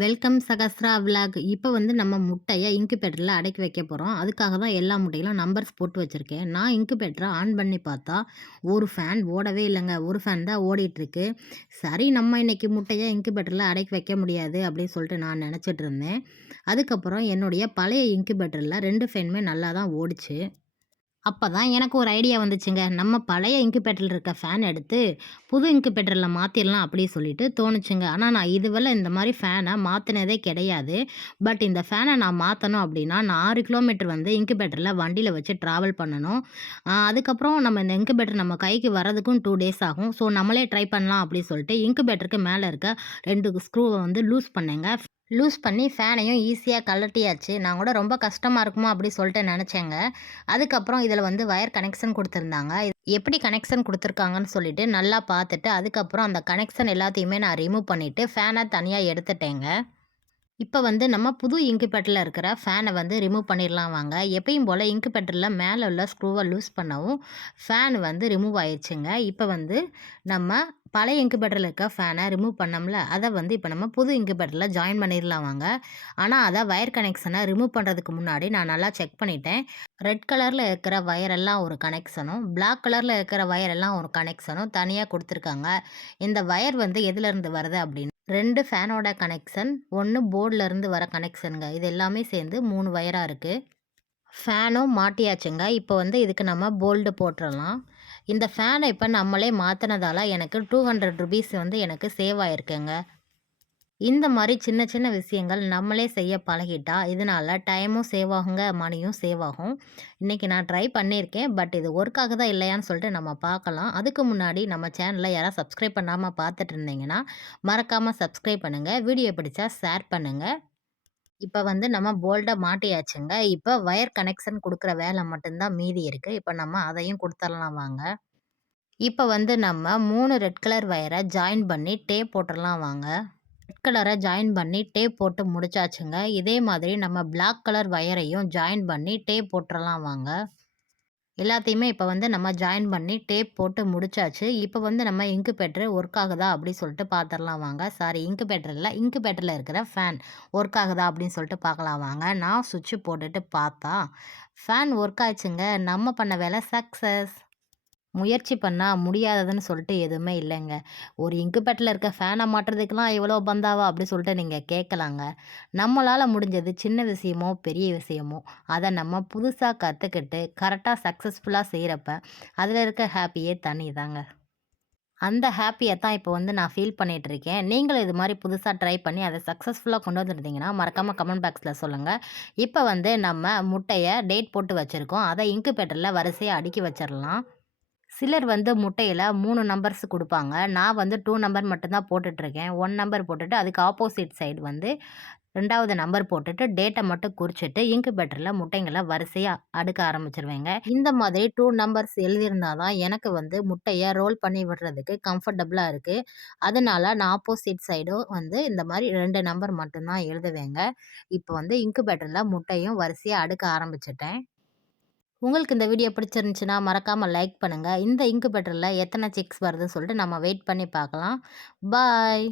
Welcome Sahasra vlog. இப்போ வந்து நம்ம முட்டைய இன்குபேட்டரில் அடக்கி வைக்க போகிறோம். அதுக்காக தான் எல்லா முட்டையிலும் நம்பர்ஸ் போட்டு வச்சுருக்கேன். நான் இன்குபேட்டரை ஆன் பண்ணி பார்த்தா ஒரு ஃபேன் ஓடவே இல்லைங்க. ஒரு ஃபேன் தான் ஓடிட்டுருக்கு. சரி, நம்ம இன்னைக்கு முட்டையை இன்குபேட்டரில் அடக்கி வைக்க முடியாது அப்படின்னு சொல்லிட்டு நான் நினச்சிட்டு இருந்தேன். அதுக்கப்புறம் என்னுடைய பழைய இன்குபேட்டரில் 2 ஃபேனுமே நல்லா தான் ஓடிச்சு. அப்போ தான் எனக்கு ஒரு ஐடியா வந்துச்சுங்க. நம்ம பழைய இன்குபேட்டரில் இருக்க ஃபேன் எடுத்து புது இன்குபேட்டரில் மாற்றிடலாம் அப்படி சொல்லிட்டு தோணுச்சுங்க. ஆனால் நான் இதுவரை இந்த மாதிரி ஃபேனை மாற்றினதே கிடையாது. பட் இந்த ஃபேனை நான் மாற்றணும் அப்படின்னா நான் 6 கிலோமீட்டர் வந்து இன்குபேட்டரில் வண்டியில் வச்சு ட்ராவல் பண்ணணும். அதுக்கப்புறம் நம்ம இந்த இன்குபேட்டர் நம்ம கைக்கு வரதுக்கும் 2 டேஸ் ஆகும். ஸோ நம்மளே ட்ரை பண்ணலாம் அப்படி சொல்லிட்டு இன்குபேட்டருக்கு மேலே இருக்க 2 ஸ்க்ரூவை வந்து லூஸ் பண்ணேங்க. லூஸ் பண்ணி ஃபேனையும் ஈஸியாக கழட்டியாச்சு. நான் கூட ரொம்ப கஷ்டமாக இருக்குமோ அப்படி சொல்லிட்டு நினச்சேங்க. அதுக்கப்புறம் இதில் வந்து வயர் கனெக்ஷன் கொடுத்துருந்தாங்க. இது எப்படி கனெக்ஷன் கொடுத்துருக்காங்கன்னு சொல்லிட்டு நல்லா பார்த்துட்டு, அதுக்கப்புறம் அந்த கனெக்ஷன் எல்லாத்தையுமே நான் ரிமூவ் பண்ணிவிட்டு ஃபேனை தனியாக எடுத்துட்டேங்க. இப்போ வந்து நம்ம புது இன்குபேட்டரில் இருக்கிற ஃபேனை வந்து ரிமூவ் பண்ணிடலாம் வாங்க. எப்பயும் போல் இன்குபேட்டரில் மேலே உள்ள ஸ்க்ரூவை லூஸ் பண்ணவும் ஃபேன் வந்து ரிமூவ் ஆயிடுச்சுங்க. இப்போ வந்து நம்ம பழைய இன்குபேட்டரில் இருக்க ஃபேனை ரிமூவ் பண்ணோம்ல, அதை வந்து இப்போ நம்ம புது இன்குபேட்டரில் ஜாயின் பண்ணிடலாம் வாங்க. ஆனால் அதை வயர் கனெக்ஷனை ரிமூவ் பண்ணுறதுக்கு முன்னாடி நான் நல்லா செக் பண்ணிட்டேன். ரெட் கலரில் இருக்கிற வயரெல்லாம் ஒரு கனெக்ஷனும், பிளாக் கலரில் இருக்கிற வயரெல்லாம் ஒரு கனெக்ஷனும் தனியாக கொடுத்துருக்காங்க. இந்த வயர் வந்து எதுலேருந்து வருது அப்படின்னு 2 ஃபேனோட கனெக்ஷன், 1 போர்ட்லேருந்து வர கனெக்ஷனுங்க. இது எல்லாமே சேர்ந்து 3 வயராக இருக்குது. ஃபேனும் மாட்டியாச்சுங்க. இப்போ வந்து இதுக்கு நம்ம போல்டு போட்டுறலாம். இந்த ஃபேனை இப்போ நம்மளே மாற்றினதால எனக்கு ₹200 வந்து எனக்கு சேவ் ஆயிருக்குங்க. இந்த மாதிரி சின்ன சின்ன விஷயங்கள் நம்மளே செய்ய பழகிட்டா இதனால் டைமும் சேவ் ஆகுங்க, மணியும் சேவ் ஆகும். இன்றைக்கி நான் ட்ரை பண்ணியிருக்கேன். பட் இது ஒர்க் ஆகுதா இல்லையான்னு சொல்லிட்டு நம்ம பார்க்கலாம். அதுக்கு முன்னாடி நம்ம சேனலை யாராவது சப்ஸ்கிரைப் பண்ணாமல் பார்த்துட்டு இருந்தீங்கன்னா மறக்காமல் சப்ஸ்கிரைப் பண்ணுங்கள். வீடியோ பிடிச்சா ஷேர் பண்ணுங்கள். இப்போ வந்து நம்ம போல்டை மாட்டியாச்சுங்க. இப்போ வயர் கனெக்ஷன் கொடுக்குற வேலை மட்டும்தான் மீதி இருக்குது. இப்போ நம்ம அதையும் கொடுத்துடலாம் வாங்க. இப்போ வந்து நம்ம 3 ரெட் கலர் வயரை ஜாயின் பண்ணி டேப் போட்டுடலாம் வாங்க. ரெட் கலரை ஜாயின் பண்ணி டேப் போட்டு முடிச்சாச்சுங்க. இதே மாதிரி நம்ம பிளாக் கலர் வயரையும் ஜாயின் பண்ணி டேப் போட்டுறலாம் வாங்க. எல்லாத்தையுமே இப்போ வந்து நம்ம ஜாயின் பண்ணி டேப் போட்டு முடிச்சாச்சு. இப்போ வந்து நம்ம இன்குபேட்டர் ஒர்க் ஆகுதா அப்படி சொல்லிட்டு பார்த்துடலாம் வாங்க. சாரி, இன்குபேட்டரில் இருக்கிற ஃபேன் ஒர்க் ஆகுதா அப்படின்னு சொல்லிட்டு பார்க்கலாம் வாங்க. நான் சுவிட்சு போட்டுட்டு பார்த்தா ஃபேன் ஒர்க் ஆச்சுங்க. நம்ம பண்ண வேலை சக்ஸஸ். முயற்சி பண்ணால் முடியாததுன்னு சொல்லிட்டு எதுவுமே இல்லைங்க. ஒரு இன்குபேட்டரில் இருக்க ஃபேனை மாட்டுறதுக்கெலாம் இவ்வளோ பந்தாவா அப்படி சொல்லிட்டு நீங்கள் கேட்கலாங்க. நம்மளால் முடிஞ்சது சின்ன விஷயமோ பெரிய விஷயமோ அதை நம்ம புதுசாக கற்றுக்கிட்டு கரெக்டாக சக்ஸஸ்ஃபுல்லாக செய்கிறப்ப அதில் இருக்க ஹாப்பியே தனி தாங்க. அந்த ஹாப்பியை தான் இப்போ வந்து நான் ஃபீல் பண்ணிகிட்ருக்கேன். நீங்களும் இது மாதிரி புதுசாக ட்ரை பண்ணி அதை சக்ஸஸ்ஃபுல்லாக கொண்டு வந்துருந்தீங்கன்னா மறக்காமல் கமெண்ட் பாக்ஸில் சொல்லுங்கள். இப்போ வந்து நம்ம முட்டையை டேட் போட்டு வச்சுருக்கோம். அதை இன்குபேட்டரில் வரிசையாக அடுக்கி வச்சிடலாம். சிலர் வந்து முட்டையில் 3 நம்பர்ஸ் கொடுப்பாங்க. நான் வந்து 2 நம்பர் மட்டும்தான் போட்டுட்ருக்கேன். 1 நம்பர் போட்டுட்டு அதுக்கு ஆப்போசிட் சைடு வந்து 2வது நம்பர் போட்டுட்டு டேட்டை மட்டும் குறிச்சிட்டு இன்குபேட்டரில் முட்டைங்களை வரிசையாக அடுக்க ஆரம்பிச்சிருவேங்க. இந்த மாதிரி 2 நம்பர்ஸ் எழுதியிருந்தால் தான் எனக்கு வந்து முட்டையை ரோல் பண்ணி விடுறதுக்கு கம்ஃபர்டபுளாக இருக்குது. அதனால நான் ஆப்போசிட் சைடும் வந்து இந்த மாதிரி 2 நம்பர் மட்டும்தான் எழுதுவேங்க. இப்போ வந்து இன்குபேட்டரில் முட்டையும் வரிசையாக அடுக்க ஆரம்பிச்சிட்டேன். உங்களுக்கு இந்த வீடியோ பிடிச்சிருந்துச்சுன்னா மறக்காமல் லைக் பண்ணுங்கள். இந்த இன்குபேட்டரில் எத்தனை சிக்ஸ் வருதுன்னு சொல்லிட்டு நம்ம வெயிட் பண்ணி பார்க்கலாம். பாய்.